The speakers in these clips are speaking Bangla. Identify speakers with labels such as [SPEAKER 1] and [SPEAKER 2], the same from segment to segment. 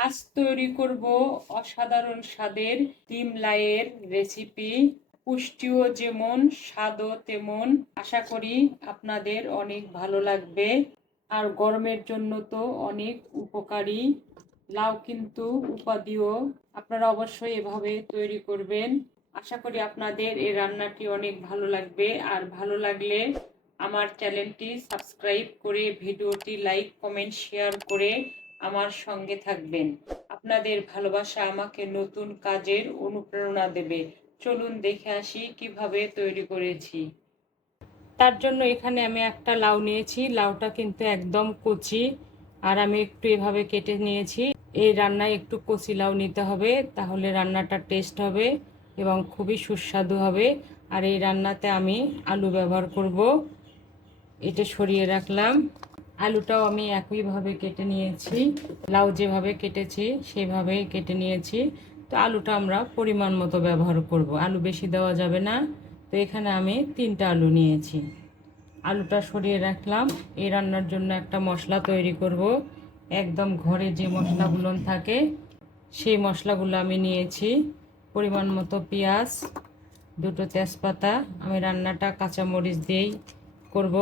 [SPEAKER 1] আজ তৈরি করব অসাধারণ স্বাদের ডিম লাইয়ের রেসিপি। পুষ্টিও যেমন, স্বাদও তেমন। আশা করি আপনাদের অনেক ভালো লাগবে। আর গরমের জন্য তো অনেক উপকারী। লাউ কিন্তু উপাদিও। আপনারা অবশ্যই এভাবে তৈরি করবেন। আশা করি আপনাদের এই রান্নাটি অনেক ভালো লাগবে। আর ভালো লাগলে আমার চ্যানেলটি সাবস্ক্রাইব করে, ভিডিওটি লাইক, কমেন্ট, শেয়ার করে আমার সঙ্গে থাকবেন। আপনাদের ভালোবাসা আমাকে নতুন কাজের অনুপ্রেরণা দেবে। চলুন দেখে আসি কীভাবে তৈরি করেছি। তার জন্য এখানে আমি একটা লাউ নিয়েছি। লাউটা কিন্তু একদম কচি। আর আমি একটু এভাবে কেটে নিয়েছি। এই রান্নায় একটু কচি লাউ নিতে হবে, তাহলে রান্নাটা টেস্ট হবে এবং খুবই সুস্বাদু হবে। আর এই রান্নাতে আমি আলু ব্যবহার করব। এটা সরিয়ে রাখলাম। আলুটাও আমি একইভাবে কেটে নিয়েছি। লাউ যেভাবে কেটেছি, সেভাবেই কেটে নিয়েছি। তো আলুটা আমরা পরিমাণ মতো ব্যবহার করব। আলু বেশি দেওয়া যাবে না। তো এখানে আমি তিনটা আলু নিয়েছি। আলুটা সরিয়ে রাখলাম। এই রান্নার জন্য একটা মশলা তৈরি করব। একদম ঘরে যে মশলাগুলো থাকে, সেই মশলাগুলো আমি নিয়েছি। পরিমাণ মতো পেঁয়াজ, দুটো তেজপাতা। আমি রান্নাটা কাঁচামরিচ দিয়েই করব।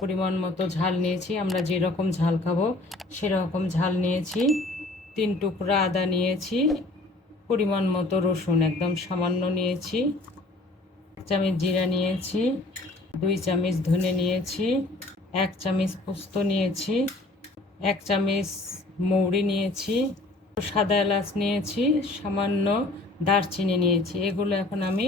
[SPEAKER 1] পরিমাণ মতো ঝাল নিয়েছি। আমরা যেরকম ঝাল খাব সেরকম ঝাল নিয়েছি। তিন টুকরা আদা নিয়েছি। পরিমাণ মতো রসুন একদম সামান্য নিয়েছি। চামচ জিরা নিয়েছি। দুই চামচ ধনে নিয়েছি। এক চামচ পোস্ত নিয়েছি। এক চামচ মৌরি নিয়েছি। সাদা এলাচ নিয়েছি। সামান্য দারচিনি নিয়েছি, এগুলো এখন আমি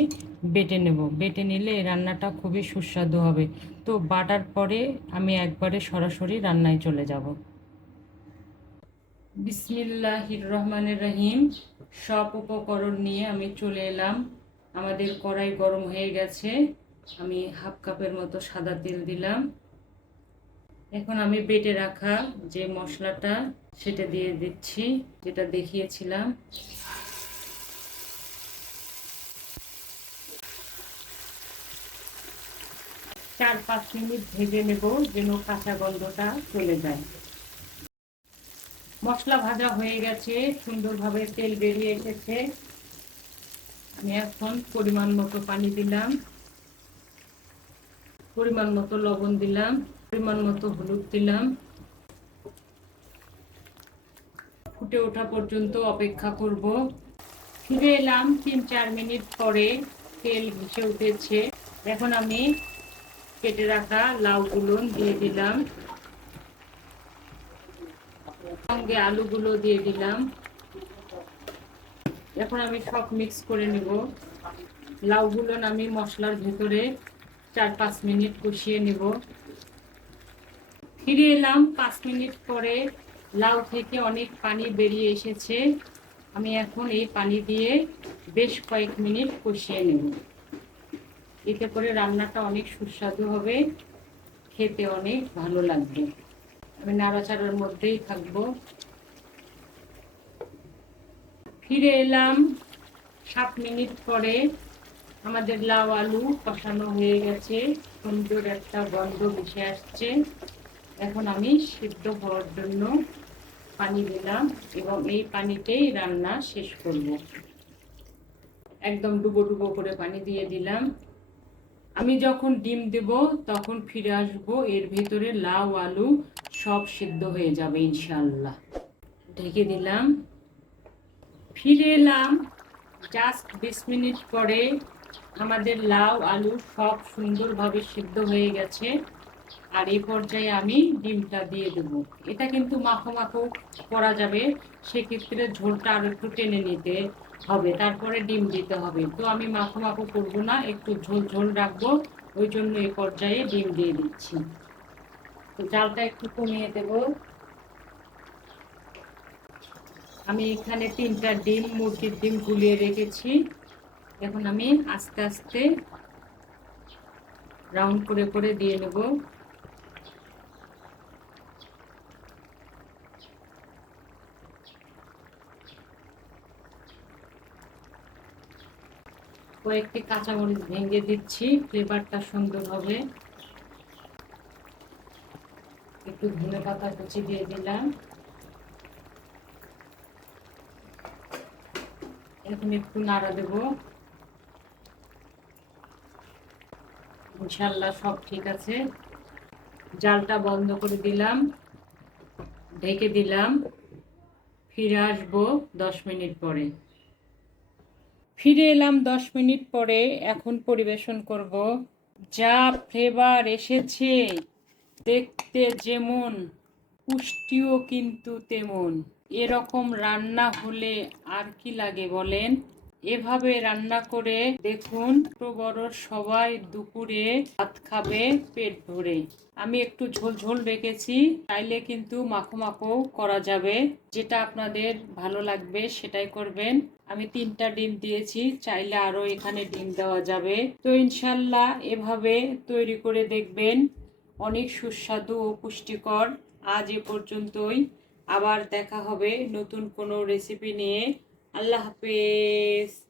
[SPEAKER 1] বেটে নেব। বেটে নিলে এই রান্নাটা খুবই সুস্বাদু হবে। তো বাটার পরে আমি একবারে সরাসরি রান্নায় চলে যাব। বিসমিল্লাহির রহমানের রহিম। সব উপকরণ নিয়ে আমি চলে এলাম। আমাদের কড়াই গরম হয়ে গেছে। আমি হাফ কাপের মতো সাদা তেল দিলাম। এখন আমি বেটে রাখা যে মশলাটা, সেটা দিয়ে দিচ্ছি, যেটা দেখিয়েছিলাম। চার পাঁচ মিনিট ভেজে নেব যেন কাঁচা গন্ধটা চলে যায়। মশলা ভাজা হয়ে গেছে, সুন্দরভাবে তেল বেরিয়ে এসেছে। আমি এখন পরিমাণ মতো পানি দিলাম, পরিমাণ মতো লবণ দিলাম, পরিমাণ মতো হলুদ দিলাম। ফুটে ওঠা পর্যন্ত অপেক্ষা করব। ফিরে এলাম তিন চার মিনিট পরে তেল ভেসে উঠেছে। এখন আমি কেটে রাখা লাউগুলো দিয়ে দিলাম। সঙ্গে আলুগুলো দিয়ে দিলাম। এখন আমি সব মিক্স করে নিব। লাউগুলো আমি মশলার ভেতরে চার পাঁচ মিনিট কষিয়ে নিব। ফিরে এলাম পাঁচ মিনিট পরে লাউ থেকে অনেক পানি বেরিয়ে এসেছে। আমি এখন এই পানি দিয়ে বেশ কয়েক মিনিট কষিয়ে নেব। এতে করে রান্নাটা অনেক সুস্বাদু হবে, খেতে অনেক ভালো লাগবে। আমি নাড়াচাড়ার মধ্যেই থাকব। ফিরে এলাম সাত মিনিট পরে। আমাদের লাউ আলু কষানো হয়ে গেছে। সুন্দর একটা গন্ধ ভেসে আসছে। এখন আমি সিদ্ধ হওয়ার জন্য পানি দিলাম এবং এই পানিতেই রান্না শেষ করব। একদম ডুবো ডুবো করে পানি দিয়ে দিলাম। আমি যখন ডিম দেব, তখন ফিরে আসব, এর ভেতরে লাউ, আলু সব সিদ্ধ হয়ে যাবে ইনশাল্লাহ ঢেকে দিলাম। ফিরে এলাম। জাস্ট বিশ মিনিট পরে আমাদের লাউ, আলু সব সুন্দরভাবে সিদ্ধ হয়ে গেছে। আর এই পর্যায়ে আমি ডিমটা দিয়ে দেব। এটা কিন্তু মাখো মাখো করা যাবে। সেক্ষেত্রে ঝোলটা আরও একটু টেনে নিতে। হবে, তারপরে ডিম দিতে হবে। তো আমি মাখো মাখো করব না, একটু ঝোল ঝোল রাখব, ওই জন্য এই পর্যায়ে ডিম দিয়ে দিচ্ছি। তো জালটা একটু কমিয়ে দেব। আমি এখানে তিনটা ডিম, মুরগির ডিম গুলিয়ে রেখেছি। এখন আমি আস্তে আস্তে রাউন্ড করে করে দিয়ে নেব। কয়েকটি কাঁচামরিচ ভেঙে দিচ্ছি ফ্লেভারটা সুন্দর হবে। একটু ধনে পাতা কুচি দিয়ে দিলাম। এখন একটু নাড়া দেব। ইনশাল্লাহ সব ঠিক আছে। জালটা বন্ধ করে দিলাম। ঢেকে দিলাম। ফিরে আসব দশ মিনিট পরে। ফিরে এলাম দশ মিনিট পরে এখন পরিবেশন করব। যা ফ্লেভার এসেছে, দেখতে যেমন, পুষ্টিও কিন্তু তেমন। এরকম রান্না হলে আর কি লাগে বলেন? এভাবে রান্না করে দেখুন ছোট বড় সবাই দুপুরে ভাত খাবে পেট ভরে। আমি একটু ঝোল ঝোল রেখেছি, চাইলে কিন্তু মাখো মাখো করা যাবে। যেটা আপনাদের ভালো লাগবে সেটাই করবেন। আমি তিনটা ডিম দিয়েছি, চাইলে আরও এখানে ডিম দেওয়া যাবে। তো ইনশাল্লাহ এভাবে তৈরি করে দেখবেন। অনেক সুস্বাদু ও পুষ্টিকর। আজ এ পর্যন্তই। আবার দেখা হবে নতুন কোনো রেসিপি নিয়ে। আল্লাহ হাফেজ।